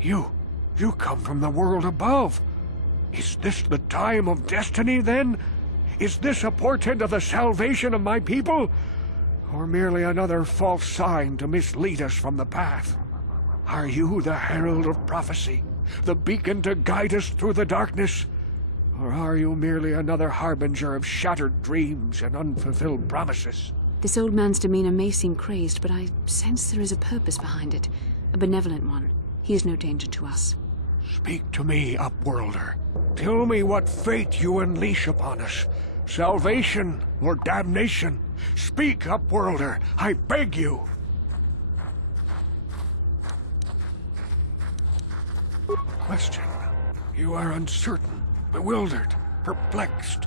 You come from the world above. Is this the time of destiny, then? Is this a portent of the salvation of my people? Or merely another false sign to mislead us from the path? Are you the herald of prophecy, the beacon to guide us through the darkness? Or are you merely another harbinger of shattered dreams and unfulfilled promises? This old man's demeanor may seem crazed, but I sense there is a purpose behind it. A benevolent one. He is no danger to us. Speak to me, Upworlder. Tell me what fate you unleash upon us. Salvation or damnation? Speak, Upworlder, I beg you. Question. You are uncertain, bewildered, perplexed.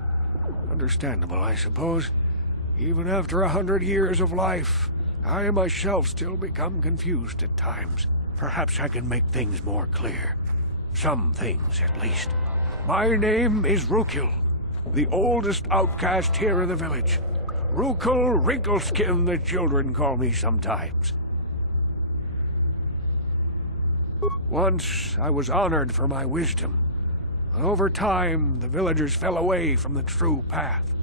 Understandable, I suppose. Even after 100 years of life, I myself still become confused at times. Perhaps I can make things more clear. Some things, at least. My name is Rukil, the oldest outcast here in the village. Rukil Wrinkleskin, the children call me sometimes. Once I was honored for my wisdom. Over time, the villagers fell away from the true path.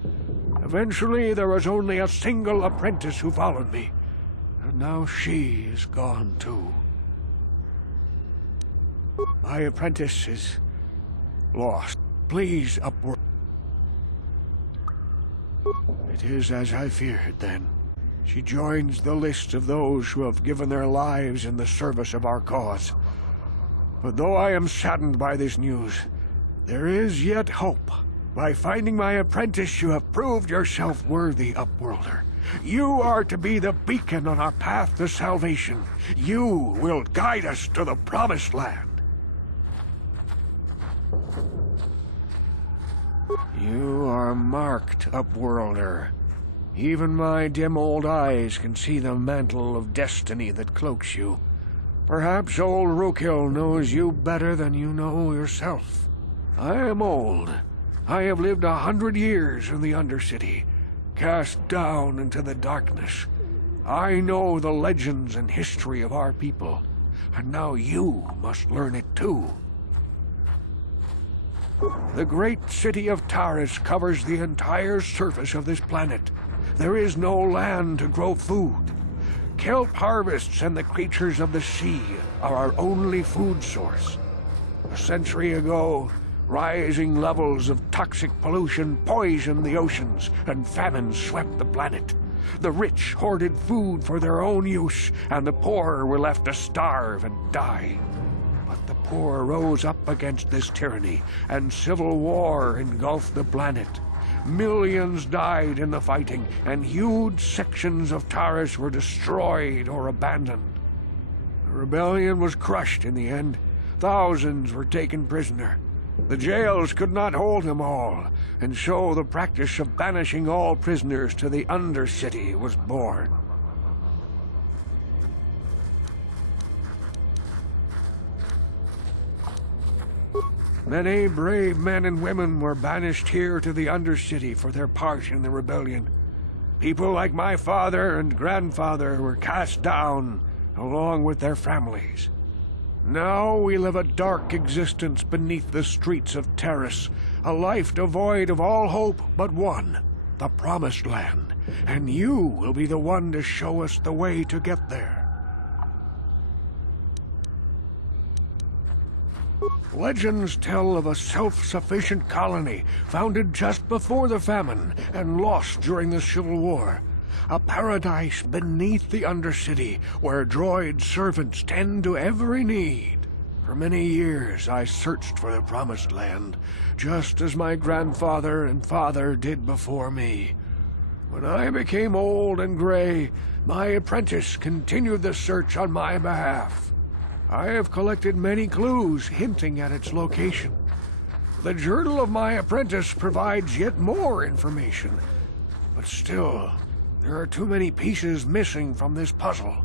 Eventually, there was only a single apprentice who followed me. And now she is gone too. My apprentice is lost. Please, Upward. It is as I feared, then. She joins the list of those who have given their lives in the service of our cause. But though I am saddened by this news, there is yet hope. By finding my apprentice, you have proved yourself worthy, Upworlder. You are to be the beacon on our path to salvation. You will guide us to the Promised Land. You are marked, Upworlder. Even my dim old eyes can see the mantle of destiny that cloaks you. Perhaps old Rukil knows you better than you know yourself. I am old. I have lived 100 years in the Undercity, cast down into the darkness. I know the legends and history of our people, and now you must learn it too. The great city of Taris covers the entire surface of this planet. There is no land to grow food. Kelp harvests and the creatures of the sea are our only food source. A century ago, rising levels of toxic pollution poisoned the oceans, and famine swept the planet. The rich hoarded food for their own use, and the poor were left to starve and die. But the poor rose up against this tyranny, and civil war engulfed the planet. Millions died in the fighting, and huge sections of Taris were destroyed or abandoned. The rebellion was crushed in the end. Thousands were taken prisoner. The jails could not hold them all, and so the practice of banishing all prisoners to the Undercity was born. Many brave men and women were banished here to the Undercity for their part in the rebellion. People like my father and grandfather were cast down, along with their families. Now we live a dark existence beneath the streets of Taris, a life devoid of all hope but one, the Promised Land, and you will be the one to show us the way to get there. Legends tell of a self-sufficient colony founded just before the famine and lost during the Civil War. A paradise beneath the Undercity where droid servants tend to every need. For many years I searched for the Promised Land, just as my grandfather and father did before me. When I became old and gray, my apprentice continued the search on my behalf. I have collected many clues hinting at its location. The journal of my apprentice provides yet more information, but still, there are too many pieces missing from this puzzle.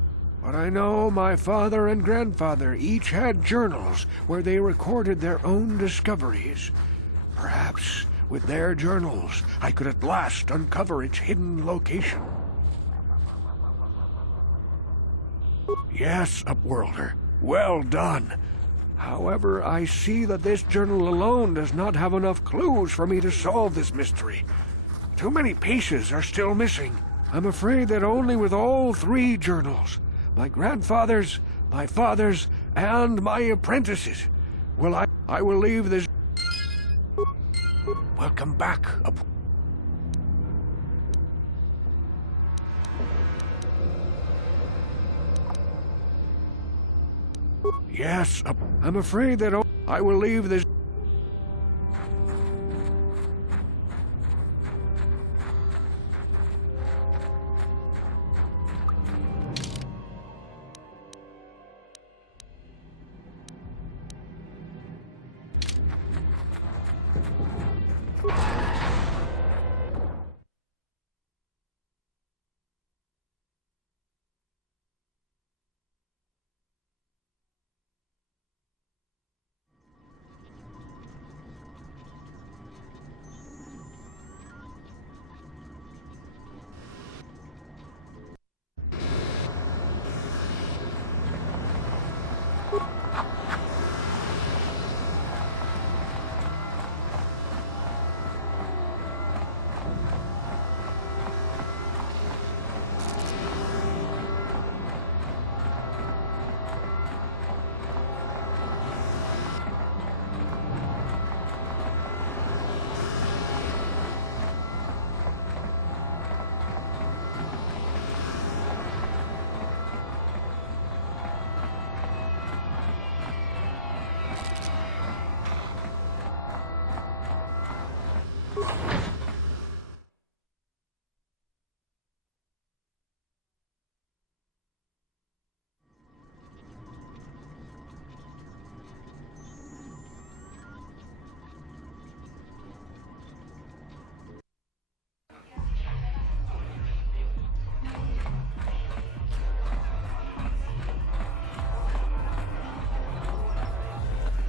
But I know my father and grandfather each had journals where they recorded their own discoveries. Perhaps with their journals, I could at last uncover its hidden location. Yes, Upworlder. Well done. However, I see that this journal alone does not have enough clues for me to solve this mystery. Too many pieces are still missing. I'm afraid that only with all three journals, my grandfather's, my father's, and my apprentice's, I will leave this. Welcome back. Yes, I'm afraid that I will leave this.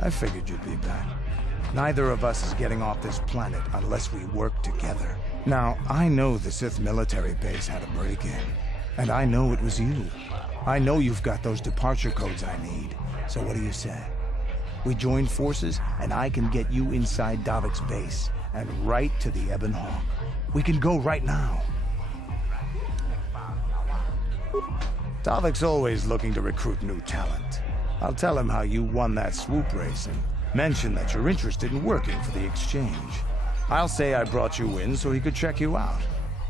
I figured you'd be back. Neither of us is getting off this planet unless we work together. Now, I know the Sith military base had a break-in, and I know it was you. I know you've got those departure codes I need. So what do you say? We join forces, and I can get you inside Davik's base, and right to the Ebon Hawk. We can go right now. Davik's always looking to recruit new talent. I'll tell him how you won that swoop race and mention that you're interested in working for the Exchange. I'll say I brought you in so he could check you out.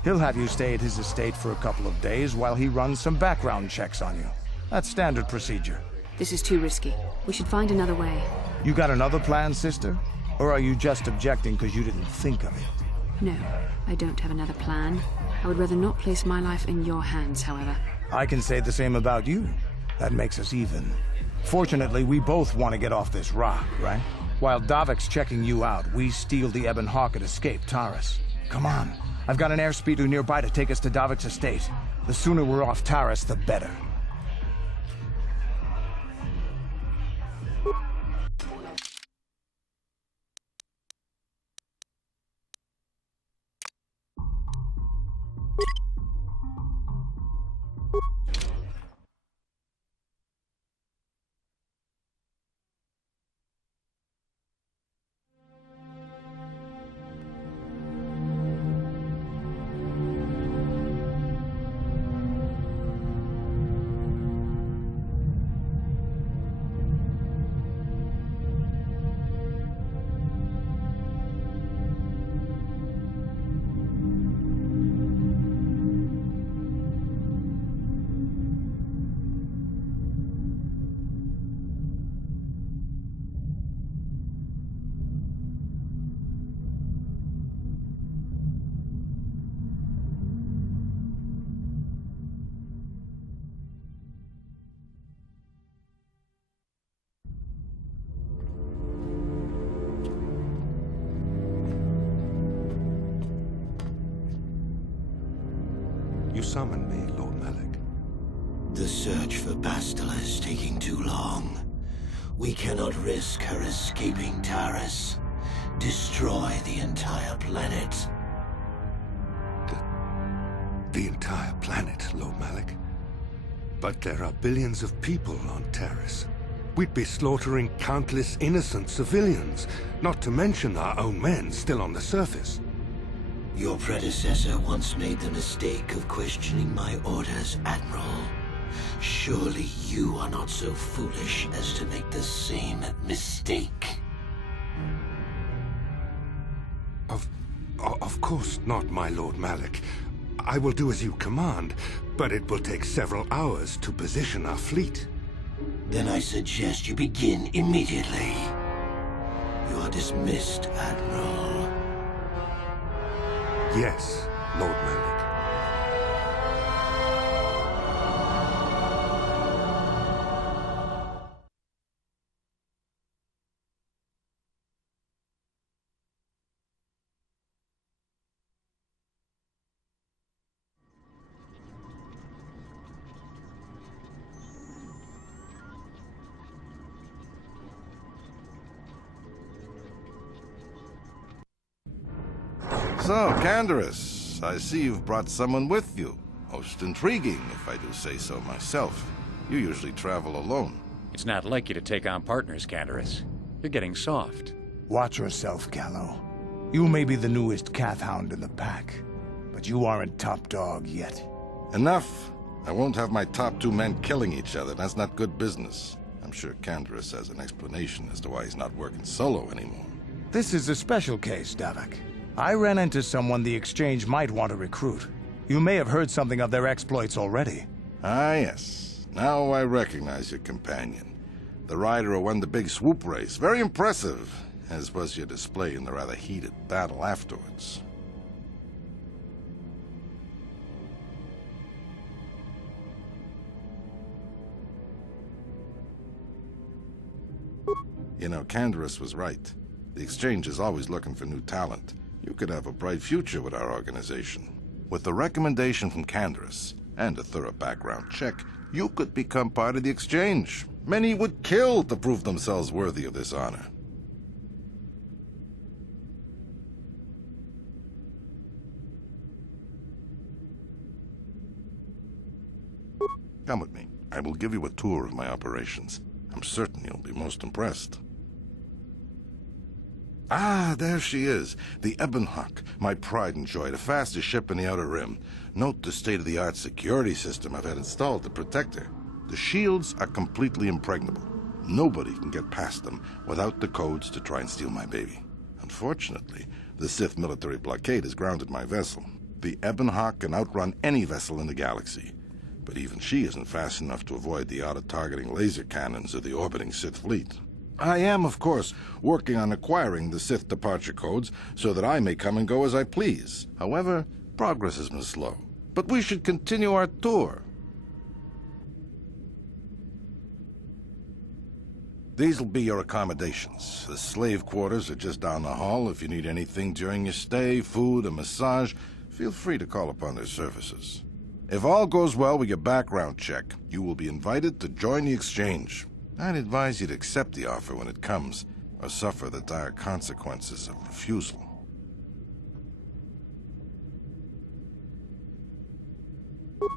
He'll have you stay at his estate for a couple of days while he runs some background checks on you. That's standard procedure. This is too risky. We should find another way. You got another plan, sister? Or are you just objecting because you didn't think of it? No, I don't have another plan. I would rather not place my life in your hands, however. I can say the same about you. That makes us even. Fortunately, we both want to get off this rock, right? While Davik's checking you out, we steal the Ebon Hawk and escape Taris. Come on. I've got an airspeeder nearby to take us to Davik's estate. The sooner we're off Taris, the better. You summoned me, Lord Malak. The search for Bastila is taking too long. We cannot risk her escaping Taris. Destroy the entire planet. The entire planet, Lord Malak. But there are billions of people on Taris. We'd be slaughtering countless innocent civilians, not to mention our own men still on the surface. Your predecessor once made the mistake of questioning my orders, Admiral. Surely you are not so foolish as to make the same mistake. Of course not, my Lord Malik. I will do as you command, but it will take several hours to position our fleet. Then I suggest you begin immediately. You are dismissed, Admiral. Yes, Lord Malik. So, Canderous, I see you've brought someone with you. Most intriguing, if I do say so myself. You usually travel alone. It's not like you to take on partners, Canderous. You're getting soft. Watch yourself, Callow. You may be the newest Cath Hound in the pack, but you aren't top dog yet. Enough! I won't have my top two men killing each other. That's not good business. I'm sure Canderous has an explanation as to why he's not working solo anymore. This is a special case, Davik. I ran into someone the Exchange might want to recruit. You may have heard something of their exploits already. Ah, yes. Now I recognize your companion. The rider who won the big swoop race. Very impressive, as was your display in the rather heated battle afterwards. You know, Canderous was right. The Exchange is always looking for new talent. You could have a bright future with our organization. With the recommendation from Canderous and a thorough background check, you could become part of the Exchange. Many would kill to prove themselves worthy of this honor. Come with me. I will give you a tour of my operations. I'm certain you'll be most impressed. Ah, there she is. The Ebonhawk, my pride and joy, the fastest ship in the Outer Rim. Note the state-of-the-art security system I've had installed to protect her. The shields are completely impregnable. Nobody can get past them without the codes to try and steal my baby. Unfortunately, the Sith military blockade has grounded my vessel. The Ebonhawk can outrun any vessel in the galaxy. But even she isn't fast enough to avoid the auto-targeting laser cannons of the orbiting Sith fleet. I am, of course, working on acquiring the Sith departure codes so that I may come and go as I please. However, progress has been slow. But we should continue our tour. These'll be your accommodations. The slave quarters are just down the hall. If you need anything during your stay, food, a massage, feel free to call upon their services. If all goes well with your background check, you will be invited to join the Exchange. I'd advise you to accept the offer when it comes, or suffer the dire consequences of refusal.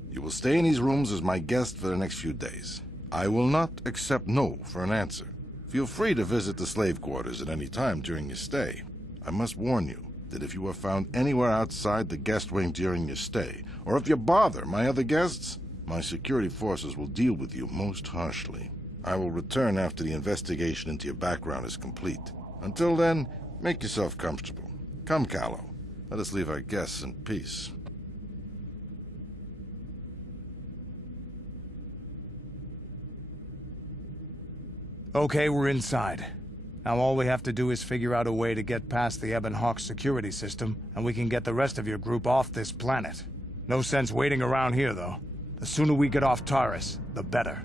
You will stay in these rooms as my guest for the next few days. I will not accept no for an answer. Feel free to visit the slave quarters at any time during your stay. I must warn you that if you are found anywhere outside the guest wing during your stay, or if you bother my other guests, my security forces will deal with you most harshly. I will return after the investigation into your background is complete. Until then, make yourself comfortable. Come, Callow. Let us leave our guests in peace. Okay, we're inside. Now all we have to do is figure out a way to get past the Ebonhawk security system, and we can get the rest of your group off this planet. No sense waiting around here, though. The sooner we get off Taris, the better.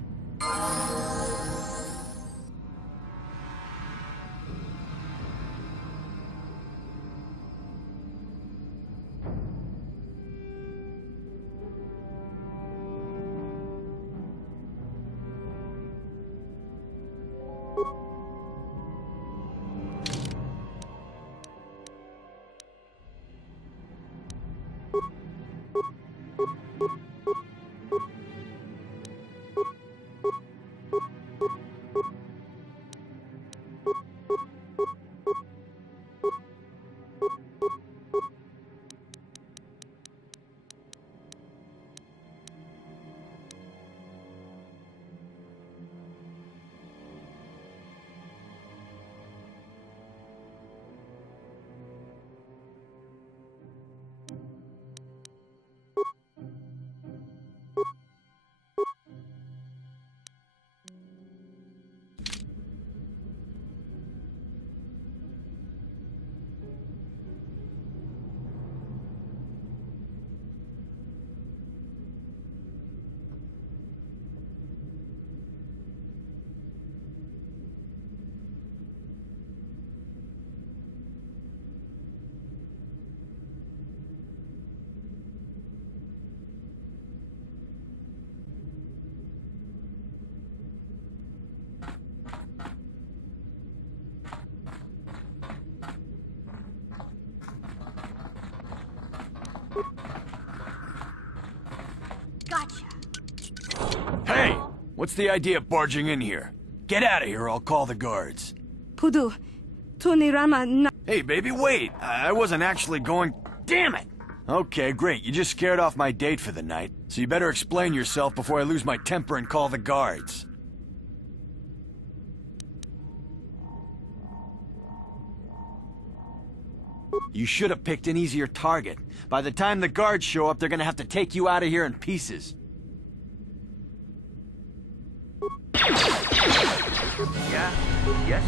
What's the idea of barging in here? Get out of here or I'll call the guards. Pudu, Tunirama na... Hey, baby, wait! I wasn't actually going... Damn it! Okay, great. You just scared off my date for the night, so you better explain yourself before I lose my temper and call the guards. You should have picked an easier target. By the time the guards show up, they're gonna have to take you out of here in pieces. Yeah? Yes?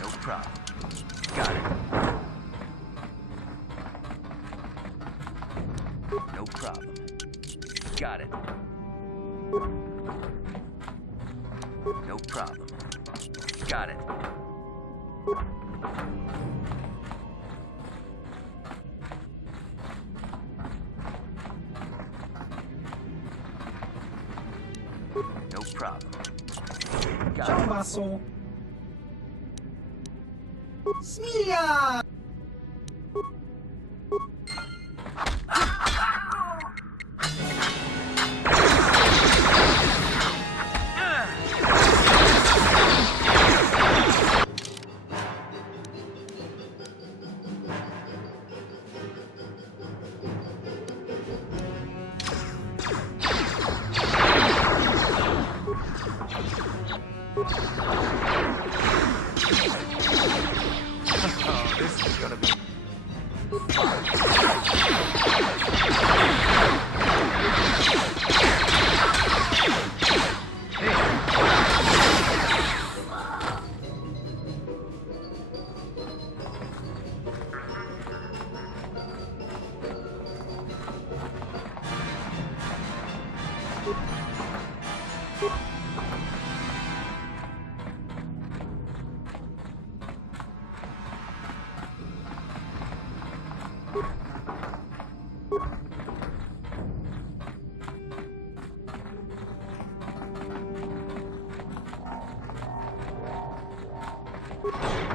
No problem. Got it. No problem. Got it. No problem. Got it. No problem. Got it. Maçon. Smia! What?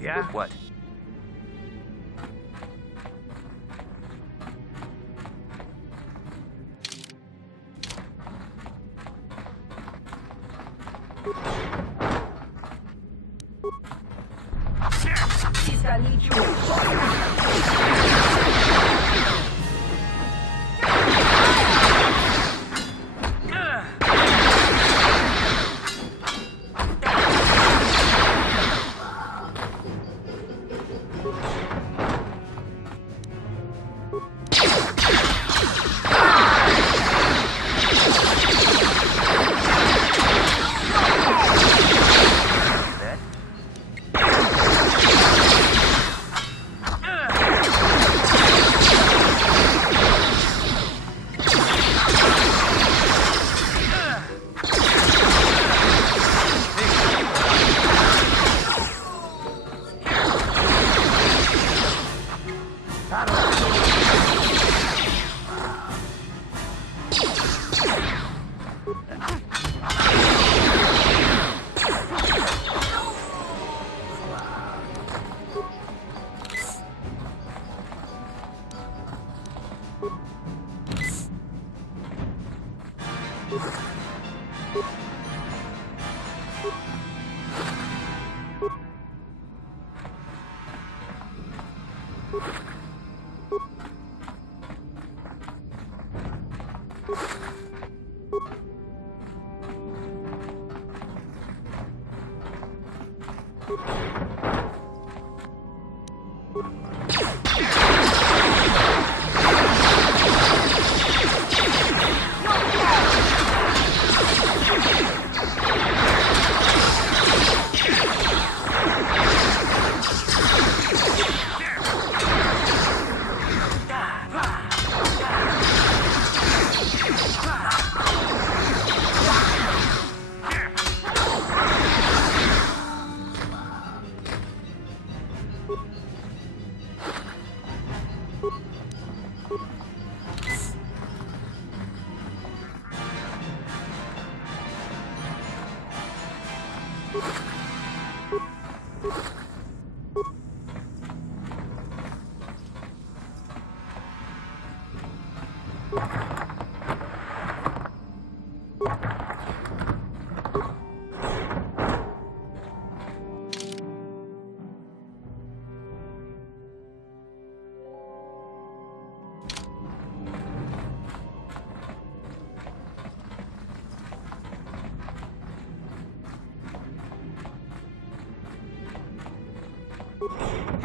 Yeah? What?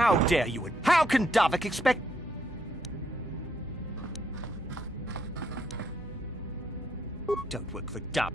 How dare you? How can Davik expect... Don't work for Davik.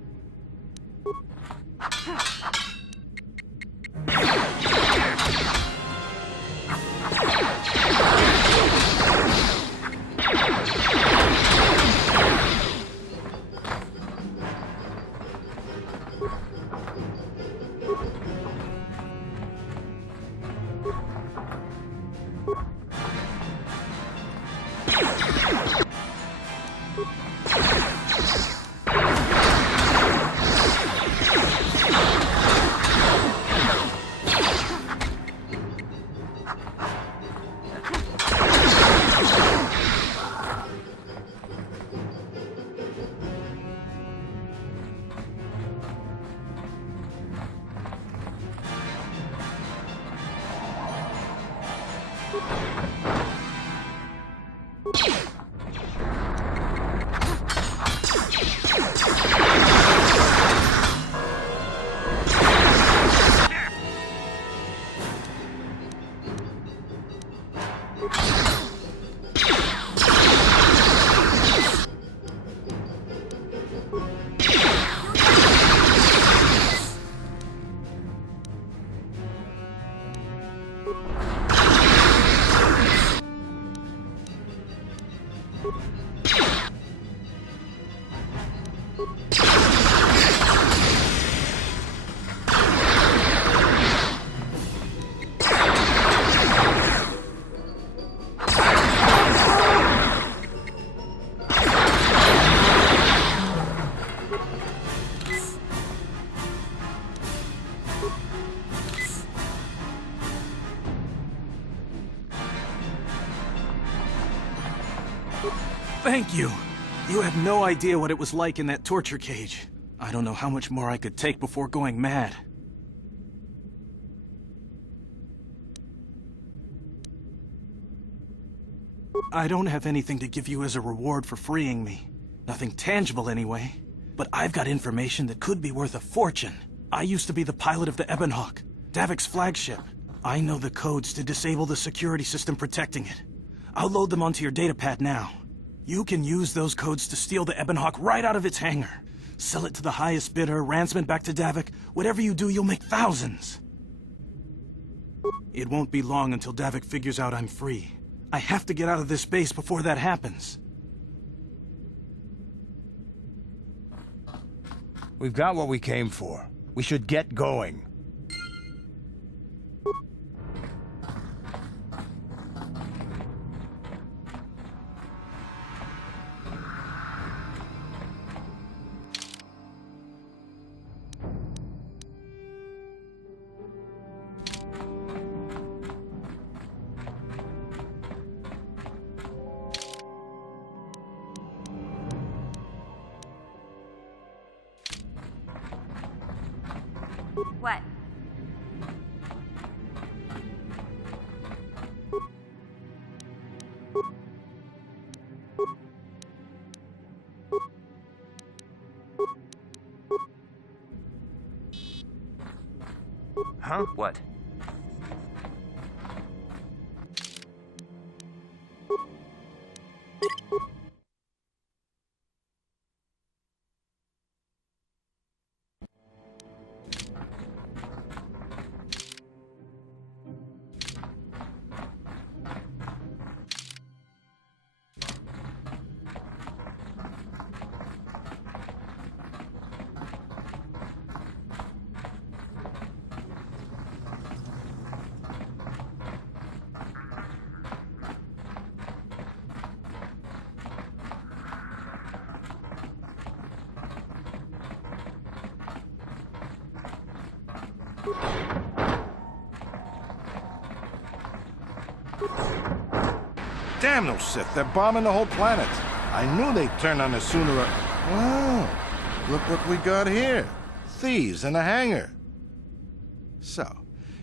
Thank you. You have no idea what it was like in that torture cage. I don't know how much more I could take before going mad. I don't have anything to give you as a reward for freeing me. Nothing tangible anyway. But I've got information that could be worth a fortune. I used to be the pilot of the Ebonhawk, Davik's flagship. I know the codes to disable the security system protecting it. I'll load them onto your datapad now. You can use those codes to steal the Ebonhawk right out of its hangar. Sell it to the highest bidder, ransom it back to Davik. Whatever you do, you'll make thousands. It won't be long until Davik figures out I'm free. I have to get out of this base before that happens. We've got what we came for. We should get going. What? Huh? What? Damn those Sith, they're bombing the whole planet. I knew they'd turn on us sooner or... Wow, look what we got here. Thieves in a hangar. So,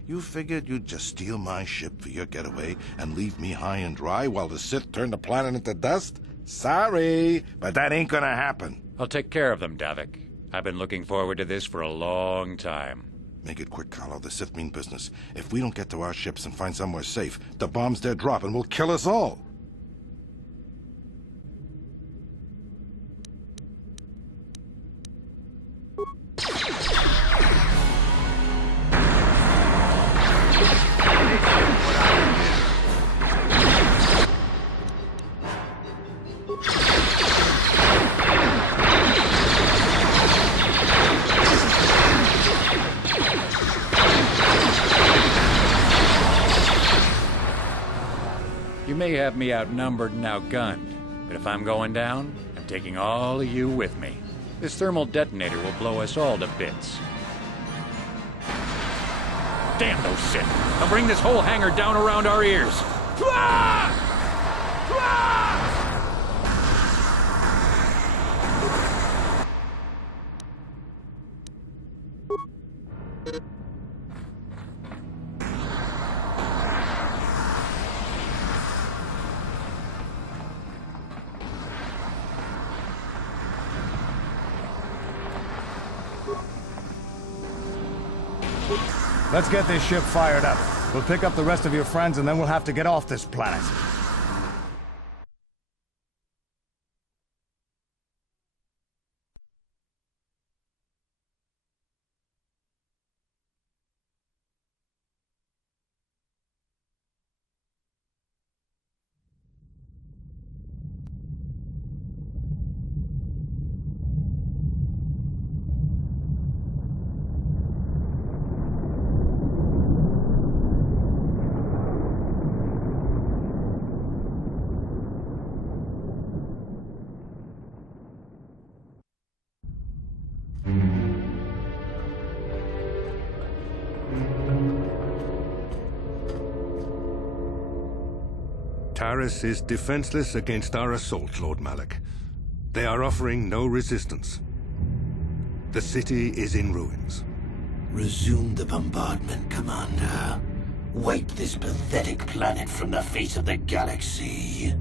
you figured you'd just steal my ship for your getaway and leave me high and dry while the Sith turn the planet into dust? Sorry, but that ain't gonna happen. I'll take care of them, Davik. I've been looking forward to this for a long time. Make it quick, Carlo. The Sith mean business. If we don't get to our ships and find somewhere safe, the bombs they're dropping will kill us all. You may have me outnumbered and outgunned, but if I'm going down, I'm taking all of you with me. This thermal detonator will blow us all to bits. Damn those Sith! They'll bring this whole hangar down around our ears! Let's get this ship fired up. We'll pick up the rest of your friends and then we'll have to get off this planet. Taris is defenseless against our assault, Lord Malak. They are offering no resistance. The city is in ruins. Resume the bombardment, Commander. Wipe this pathetic planet from the face of the galaxy.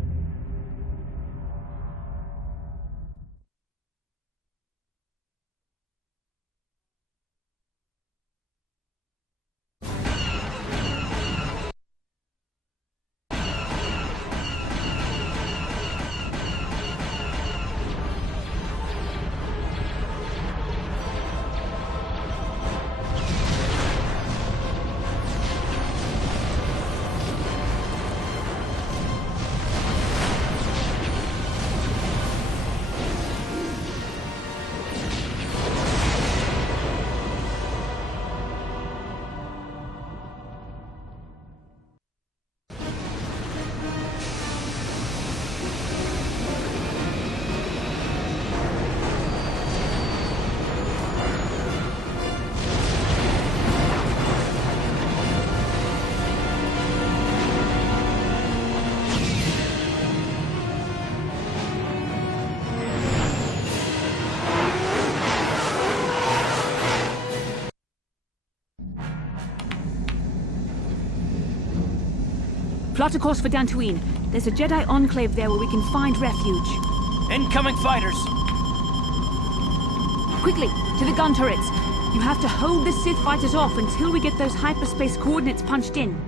Plot a course for Dantooine. There's a Jedi enclave there where we can find refuge. Incoming fighters! Quickly, to the gun turrets. You have to hold the Sith fighters off until we get those hyperspace coordinates punched in.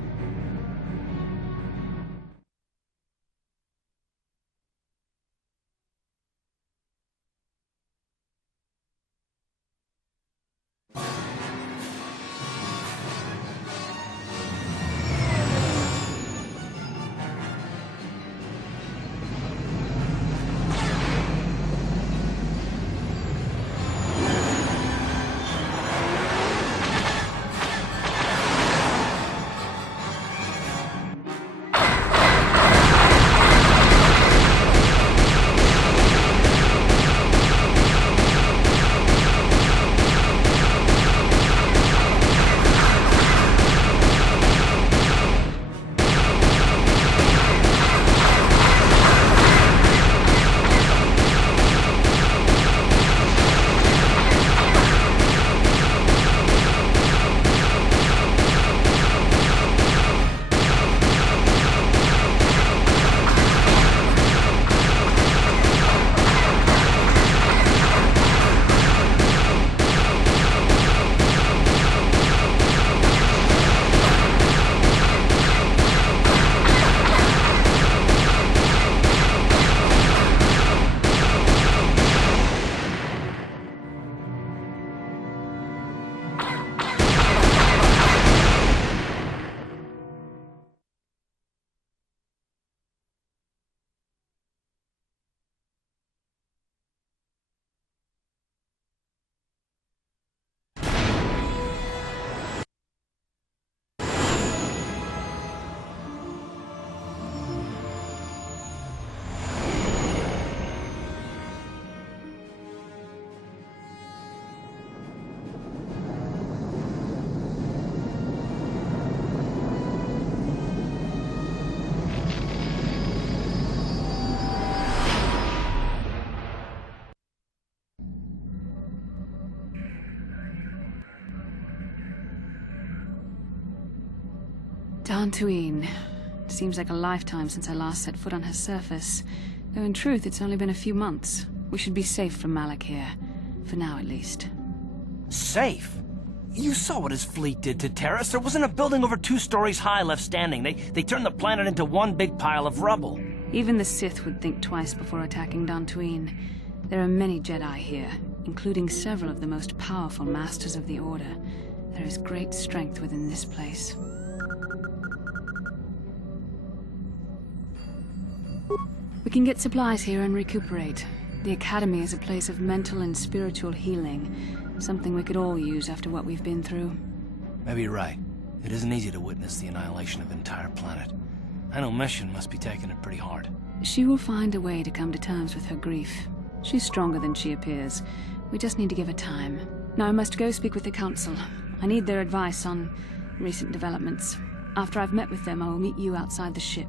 Dantooine. Seems like a lifetime since I last set foot on her surface. Though in truth, it's only been a few months. We should be safe from Malak here. For now, at least. Safe? You saw what his fleet did to Terrace. There wasn't a building over 2 stories high left standing. They turned the planet into one big pile of rubble. Even the Sith would think twice before attacking Dantooine. There are many Jedi here, including several of the most powerful Masters of the Order. There is great strength within this place. We can get supplies here and recuperate. The Academy is a place of mental and spiritual healing, something we could all use after what we've been through. Maybe you're right. It isn't easy to witness the annihilation of an entire planet. I know Mission must be taking it pretty hard. She will find a way to come to terms with her grief. She's stronger than she appears. We just need to give her time. Now I must go speak with the Council. I need their advice on recent developments. After I've met with them, I will meet you outside the ship.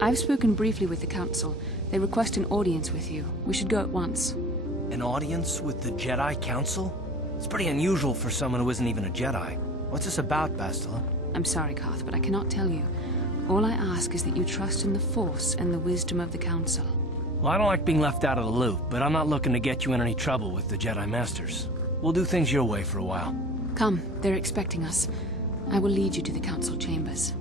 I've spoken briefly with the Council. They request an audience with you. We should go at once. An audience with the Jedi Council? It's pretty unusual for someone who isn't even a Jedi. What's this about, Bastila? I'm sorry, Koth, but I cannot tell you. All I ask is that you trust in the Force and the wisdom of the Council. Well, I don't like being left out of the loop, but I'm not looking to get you in any trouble with the Jedi Masters. We'll do things your way for a while. Come, they're expecting us. I will lead you to the Council chambers.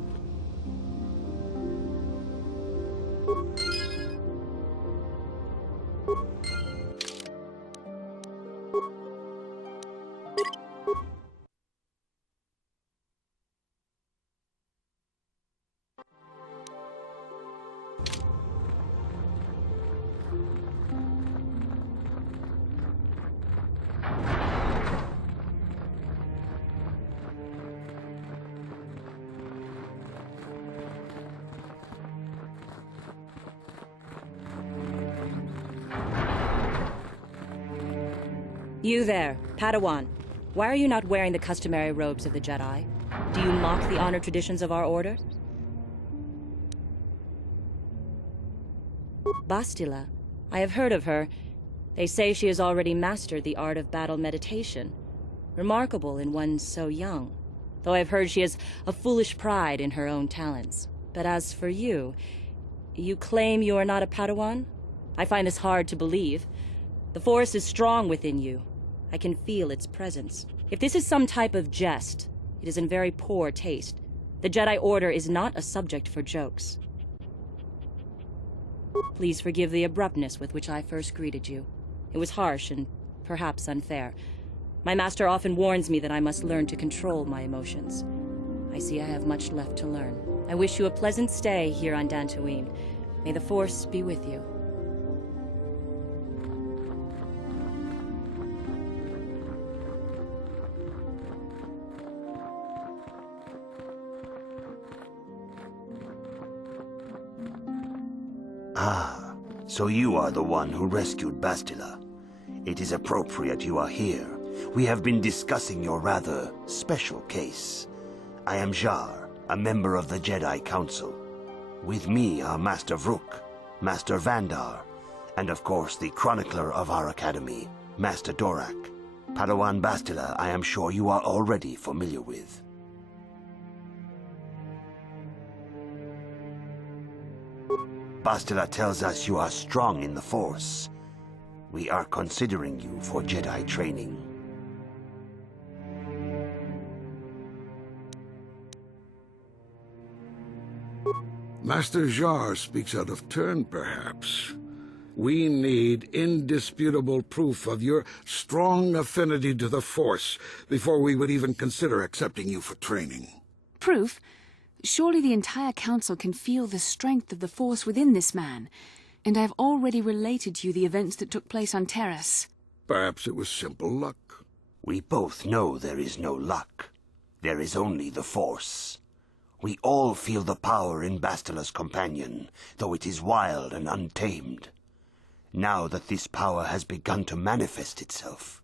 You there, Padawan. Why are you not wearing the customary robes of the Jedi? Do you mock the honor traditions of our order? Bastila. I have heard of her. They say she has already mastered the art of battle meditation. Remarkable in one so young. Though I've heard she has a foolish pride in her own talents. But as for you, you claim you are not a Padawan? I find this hard to believe. The Force is strong within you. I can feel its presence. If this is some type of jest, it is in very poor taste. The Jedi Order is not a subject for jokes. Please forgive the abruptness with which I first greeted you. It was harsh and perhaps unfair. My master often warns me that I must learn to control my emotions. I see I have much left to learn. I wish you a pleasant stay here on Dantooine. May the Force be with you. Ah, so you are the one who rescued Bastila. It is appropriate you are here. We have been discussing your rather special case. I am Jar, a member of the Jedi Council. With me are Master Vrook, Master Vandar, and of course the chronicler of our academy, Master Dorak. Padawan Bastila I am sure you are already familiar with. Bastila tells us you are strong in the Force. We are considering you for Jedi training. Master Jar speaks out of turn, perhaps. We need indisputable proof of your strong affinity to the Force before we would even consider accepting you for training. Proof? Surely the entire Council can feel the strength of the Force within this man. And I've already related to you the events that took place on Terrace. Perhaps it was simple luck. We both know there is no luck. There is only the Force. We all feel the power in Bastila's companion, though it is wild and untamed. Now that this power has begun to manifest itself,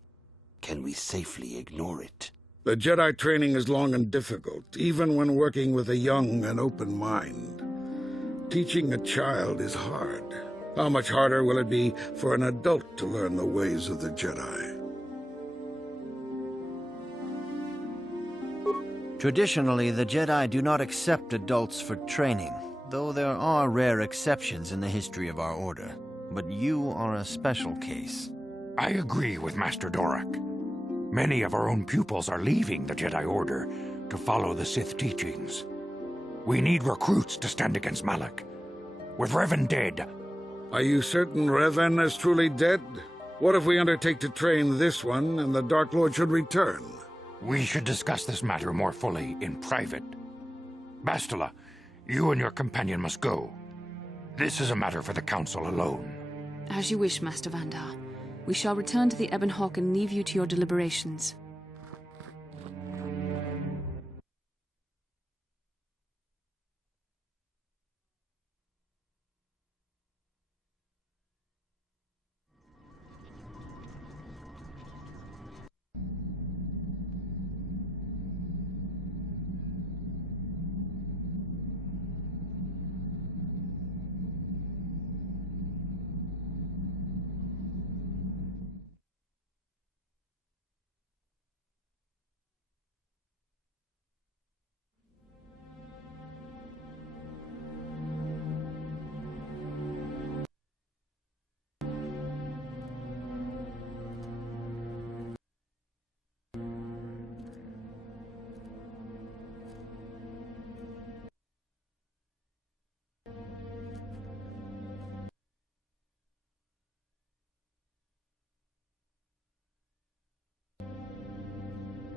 can we safely ignore it? The Jedi training is long and difficult, even when working with a young and open mind. Teaching a child is hard. How much harder will it be for an adult to learn the ways of the Jedi? Traditionally, the Jedi do not accept adults for training, though there are rare exceptions in the history of our order. But you are a special case. I agree with Master Dorak. Many of our own pupils are leaving the Jedi Order to follow the Sith teachings. We need recruits to stand against Malak. With Revan dead... Are you certain Revan is truly dead? What if we undertake to train this one and the Dark Lord should return? We should discuss this matter more fully in private. Bastila, you and your companion must go. This is a matter for the Council alone. As you wish, Master Vandar. We shall return to the Ebon Hawk and leave you to your deliberations.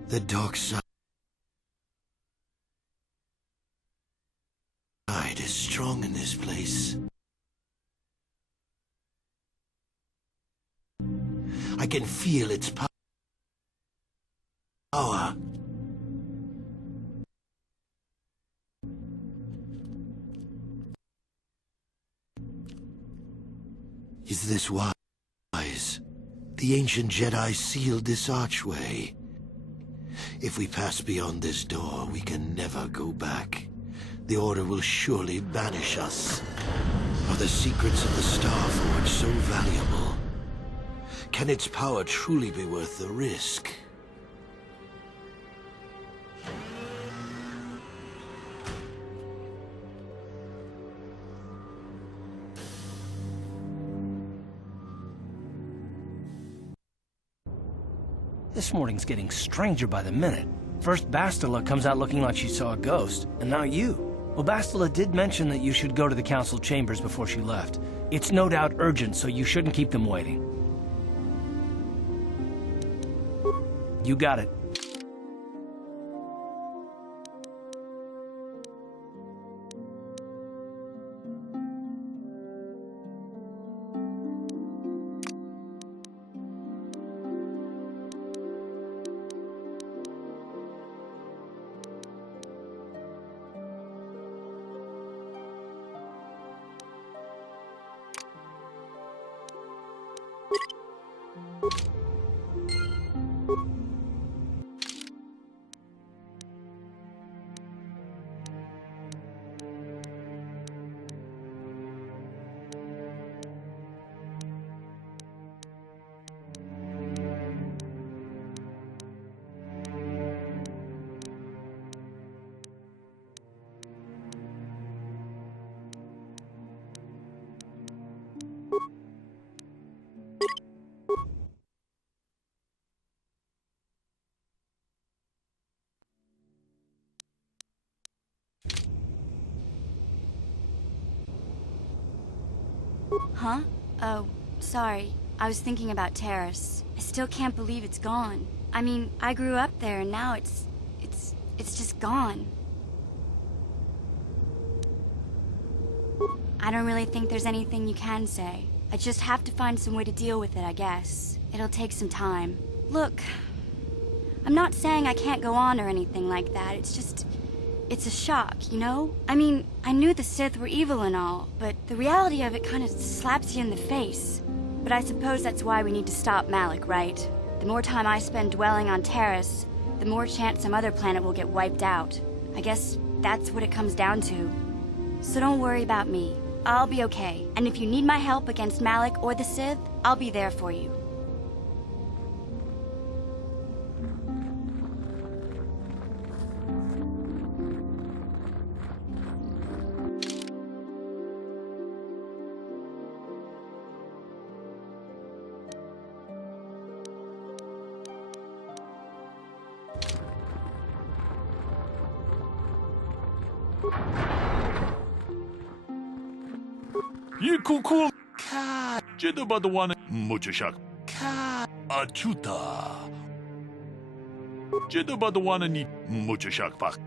The dark side is strong in this place. I can feel its power. Is this wise? The ancient Jedi sealed this archway. If we pass beyond this door, we can never go back. The Order will surely banish us. Are the secrets of the Star Forge so valuable? Can its power truly be worth the risk? This morning's getting stranger by the minute. First Bastila comes out looking like she saw a ghost, and now you. Well, Bastila did mention that you should go to the council chambers before she left. It's no doubt urgent, so you shouldn't keep them waiting. You got it. Huh? Oh, sorry. I was thinking about Terrace. I still can't believe it's gone. I mean, I grew up there and now it's just gone. I don't really think there's anything you can say. I just have to find some way to deal with it, I guess. It'll take some time. Look, I'm not saying I can't go on or anything like that. It's just... it's a shock, you know? I mean, I knew the Sith were evil and all, but the reality of it kind of slaps you in the face. But I suppose that's why we need to stop Malak, right? The more time I spend dwelling on Taris, the more chance some other planet will get wiped out. I guess that's what it comes down to. So don't worry about me. I'll be okay. And if you need my help against Malak or the Sith, I'll be there for you. Cool. Ka Jidabadawana Muchashak. Ka Achuta. Jidabadawana ni Muchashak Pak.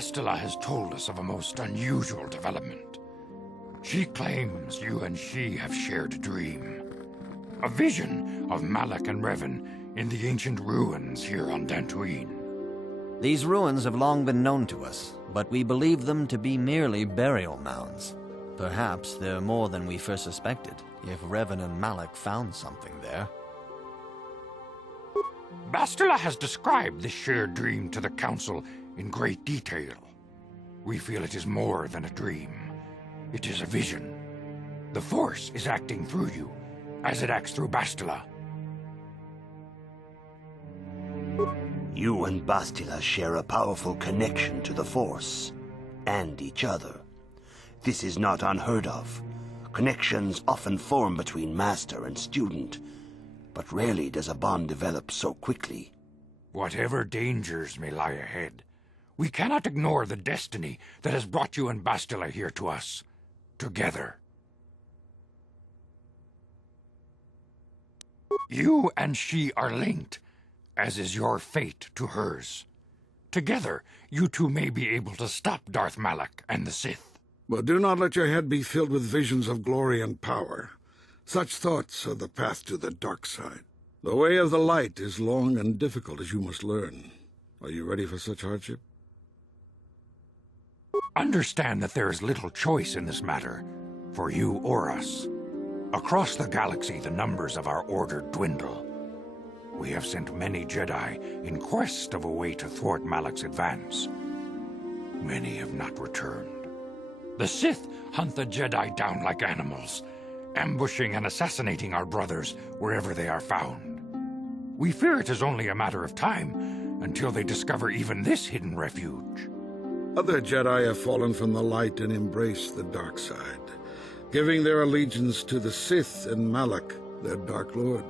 Bastila has told us of a most unusual development. She claims you and she have shared a dream. A vision of Malak and Revan in the ancient ruins here on Dantooine. These ruins have long been known to us, but we believe them to be merely burial mounds. Perhaps they're more than we first suspected, if Revan and Malak found something there. Bastila has described this shared dream to the Council in great detail. We feel it is more than a dream. It is a vision. The Force is acting through you, as it acts through Bastila. You and Bastila share a powerful connection to the Force, and each other. This is not unheard of. Connections often form between master and student, but rarely does a bond develop so quickly. Whatever dangers may lie ahead, we cannot ignore the destiny that has brought you and Bastila here to us, together. You and she are linked, as is your fate to hers. Together, you two may be able to stop Darth Malak and the Sith. But do not let your head be filled with visions of glory and power. Such thoughts are the path to the dark side. The way of the light is long and difficult, as you must learn. Are you ready for such hardship? Understand that there is little choice in this matter, for you or us. Across the galaxy, the numbers of our order dwindle. We have sent many Jedi in quest of a way to thwart Malak's advance. Many have not returned. The Sith hunt the Jedi down like animals, ambushing and assassinating our brothers wherever they are found. We fear it is only a matter of time until they discover even this hidden refuge. Other Jedi have fallen from the light and embraced the dark side, giving their allegiance to the Sith and Malak, their Dark Lord.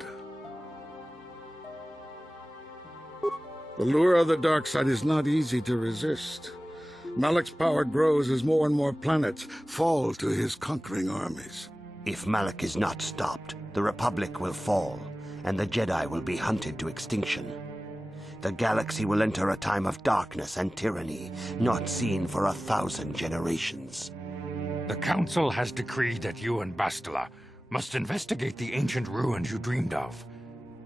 The lure of the dark side is not easy to resist. Malak's power grows as more and more planets fall to his conquering armies. If Malak is not stopped, the Republic will fall, and the Jedi will be hunted to extinction. The galaxy will enter a time of darkness and tyranny, not seen for 1,000 generations. The Council has decreed that you and Bastila must investigate the ancient ruins you dreamed of,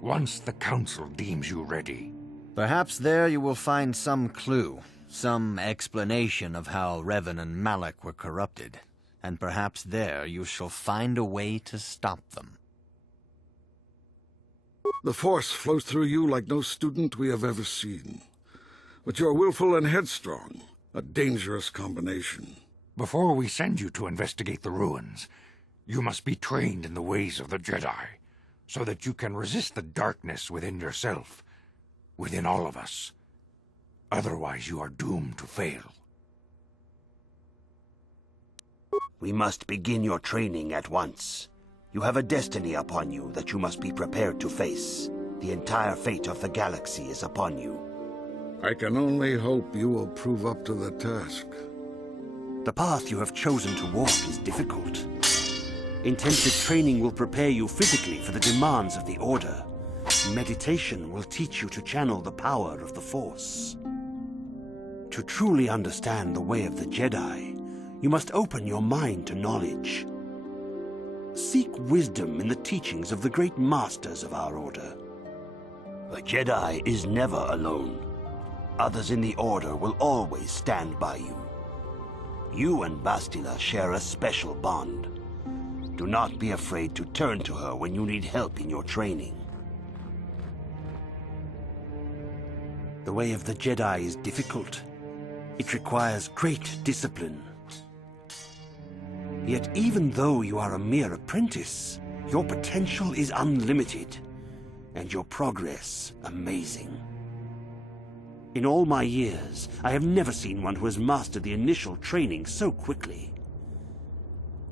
once the Council deems you ready. Perhaps there you will find some clue, some explanation of how Revan and Malak were corrupted, and perhaps there you shall find a way to stop them. The Force flows through you like no student we have ever seen. But you're willful and headstrong, a dangerous combination. Before we send you to investigate the ruins, you must be trained in the ways of the Jedi, so that you can resist the darkness within yourself, within all of us. Otherwise, you are doomed to fail. We must begin your training at once. You have a destiny upon you that you must be prepared to face. The entire fate of the galaxy is upon you. I can only hope you will prove up to the task. The path you have chosen to walk is difficult. Intensive training will prepare you physically for the demands of the Order. Meditation will teach you to channel the power of the Force. To truly understand the way of the Jedi, you must open your mind to knowledge. Seek wisdom in the teachings of the great masters of our Order. A Jedi is never alone. Others in the Order will always stand by you. You and Bastila share a special bond. Do not be afraid to turn to her when you need help in your training. The way of the Jedi is difficult. It requires great discipline. Yet even though you are a mere apprentice, your potential is unlimited, and your progress amazing. In all my years, I have never seen one who has mastered the initial training so quickly.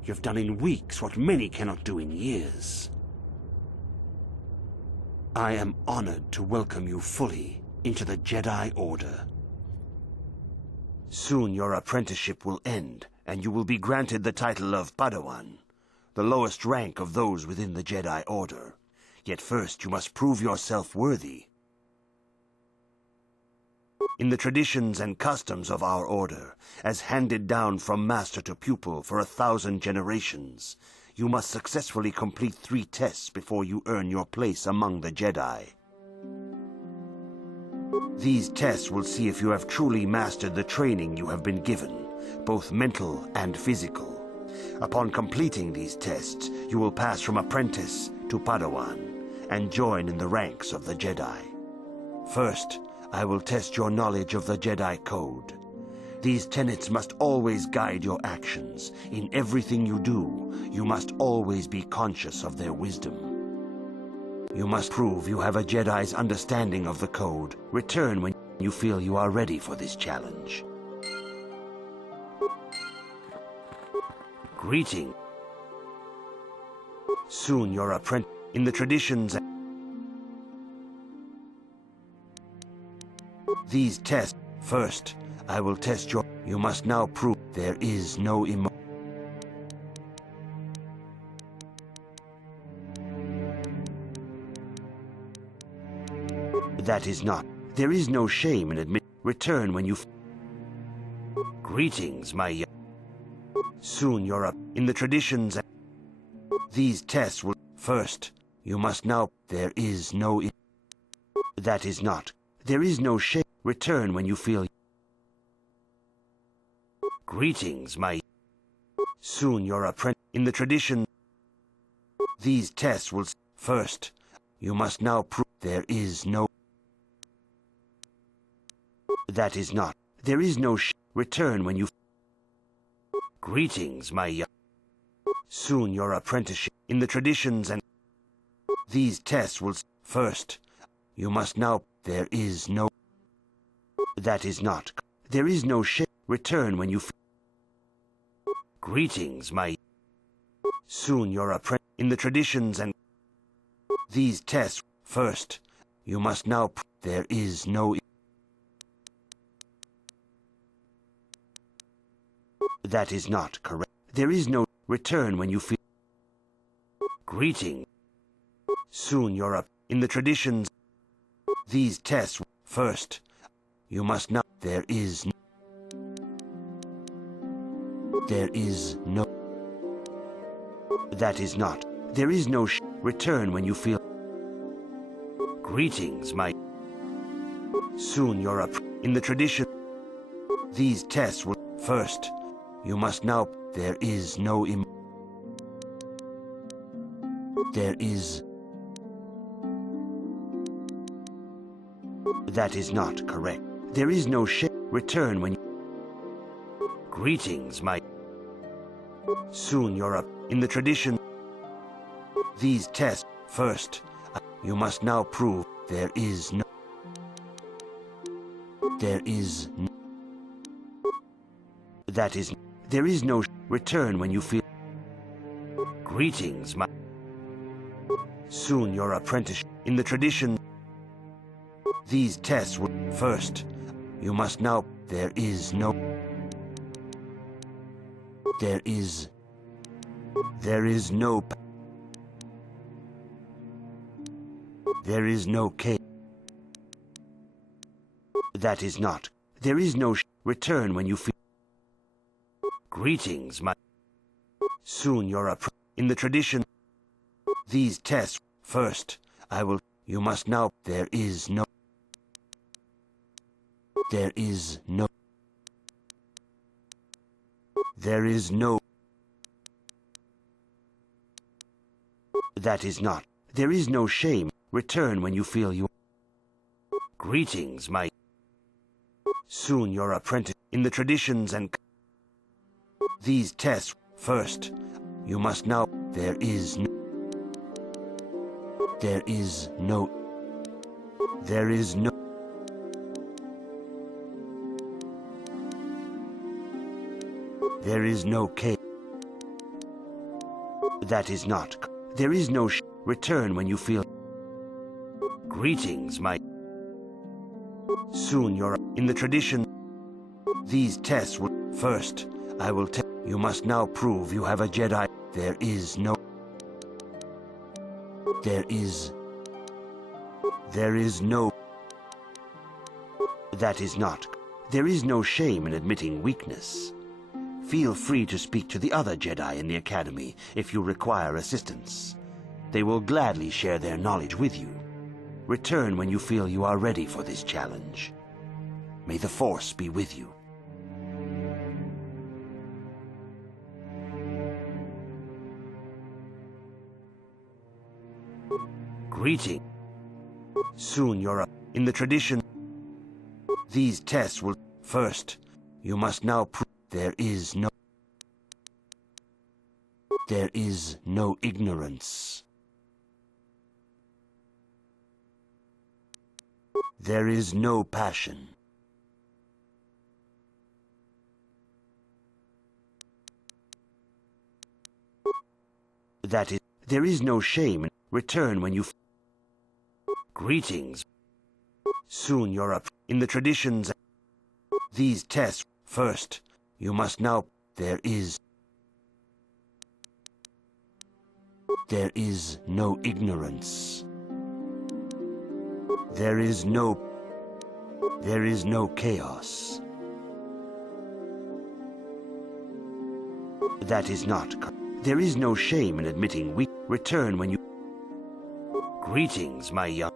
You have done in weeks what many cannot do in years. I am honored to welcome you fully into the Jedi Order. Soon your apprenticeship will end, and you will be granted the title of Padawan, the lowest rank of those within the Jedi Order. Yet first you must prove yourself worthy. In the traditions and customs of our Order, as handed down from master to pupil for 1,000 generations, you must successfully complete 3 tests before you earn your place among the Jedi. These tests will see if you have truly mastered the training you have been given, both mental and physical. Upon completing these tests, you will pass from apprentice to Padawan and join in the ranks of the Jedi. First, I will test your knowledge of the Jedi Code. These tenets must always guide your actions. In everything you do, you must always be conscious of their wisdom. You must prove you have a Jedi's understanding of the Code. Return when you feel you are ready for this challenge. Greeting. Soon your apprentice in the traditions. These tests. First, I will test your. You must now prove there is no That is not. There is no shame in admit. Return when you. Greetings, my young. Soon you're up in the traditions. These tests will. First, you must now. There is no. That is not. There is no shame. Return when you feel. Greetings, my. Soon you're apprentice in the tradition. These tests will... First, you must now prove there is no... That is not. There is no return when you... Greetings, my young... Soon your apprenticeship in the traditions and... These tests will... First, you must now... There is no... That is not. There is no return when you... Greetings, my... Soon your apprentice in the traditions and... These tests... First, you must now... There is no... That is not correct. There is no return when you feel... Greeting. Soon you're up in the traditions. These tests... First, you must not... There is no... There is no... That is not. There is no return when you feel... Greetings, my... Soon you're up in the tradition. These tests will... First, you must now... There is no... There is... That is not correct. There is no return when... Greetings, my... Soon you're up in the tradition. These tests... First, you must now prove there is no... There is... That is... There is no return when you feel... Greetings, my... Soon your apprentice in the tradition. These tests will... First, you must now... There is no... There is... There is no... There is no case. That is not. There is no return when you feel... Greetings, my... Soon you're up in the tradition. These tests... First, I will... You must now... There is no... There is no... There is no... That is not. There is no shame. Return when you feel you... Greetings, my... Soon your apprentice in the traditions and... These tests... First, you must now... There is no... There is no... There is no... There is no case. That is not... There is no return when you feel... Greetings, my... Soon you're in the tradition. These tests will... First, I will tell... You must now prove you have a Jedi. There is no... There is... There is no... That is not... There is no shame in admitting weakness. Feel free to speak to the other Jedi in the Academy if you require assistance. They will gladly share their knowledge with you. Return when you feel you are ready for this challenge. May the Force be with you. Greeting. Soon you're up in the tradition. These tests will... First, you must now prove there is no... There is no ignorance. There is no passion. That is... There is no shame. Return when you... Greetings. Soon you're up in the traditions. These tests... First, you must now... There is... There is no ignorance. There is no... There is no chaos. That is not... There is no shame in admitting weak... Return when you... Greetings, my young...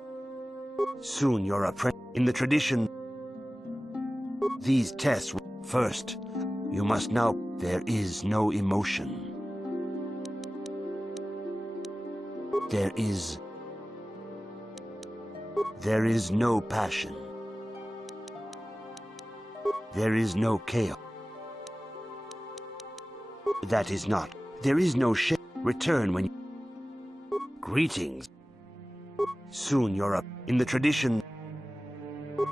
Soon you're apprentice in the tradition. These tests... First, you must now... There is no emotion. There is no passion. There is no chaos. That is not. There is no shame. Return when you... Greetings. Soon you're up. In the tradition...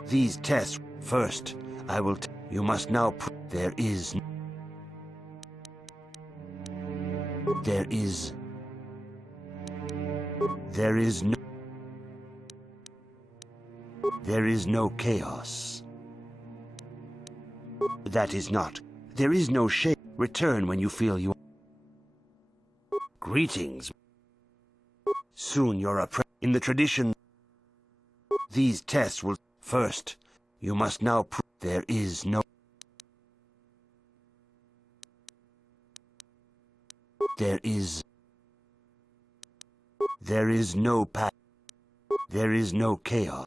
These tests... First, I will... You must now... There is... There is no... There is no chaos. That is not. There is no shame. Return when you feel you... Greetings. Soon you're a in the tradition... These tests will... First, you must now there is no... There is no There is no chaos.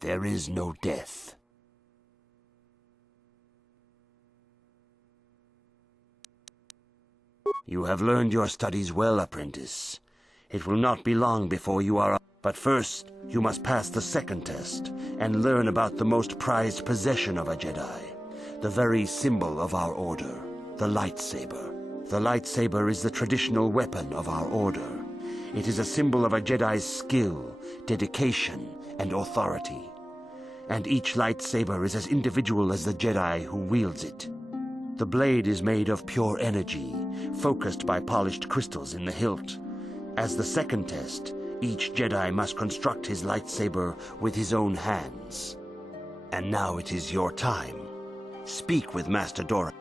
There is no death. You have learned your studies well, apprentice. It will not be long before you are... But first, you must pass the second test and learn about the most prized possession of a Jedi. The very symbol of our order, the lightsaber. The lightsaber is the traditional weapon of our order. It is a symbol of a Jedi's skill, dedication, and authority. And each lightsaber is as individual as the Jedi who wields it. The blade is made of pure energy, focused by polished crystals in the hilt. As the second test, each Jedi must construct his lightsaber with his own hands. And now it is your time. Speak with Master Dora.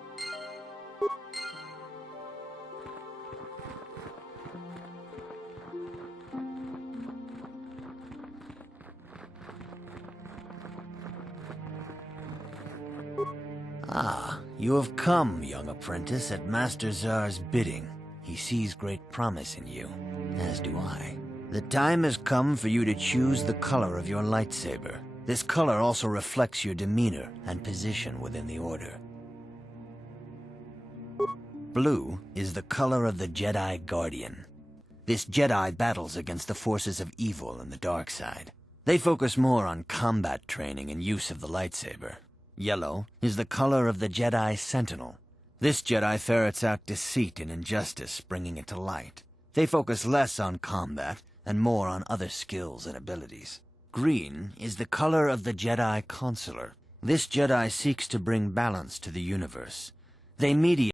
Ah, you have come, young apprentice, at Master Zar's bidding. He sees great promise in you, as do I. The time has come for you to choose the color of your lightsaber. This color also reflects your demeanor and position within the Order. Blue is the color of the Jedi Guardian. This Jedi battles against the forces of evil and the dark side. They focus more on combat training and use of the lightsaber. Yellow is the color of the Jedi Sentinel. This Jedi ferrets out deceit and injustice, bringing it to light. They focus less on combat and more on other skills and abilities. Green is the color of the Jedi Consular. This Jedi seeks to bring balance to the universe. They mediate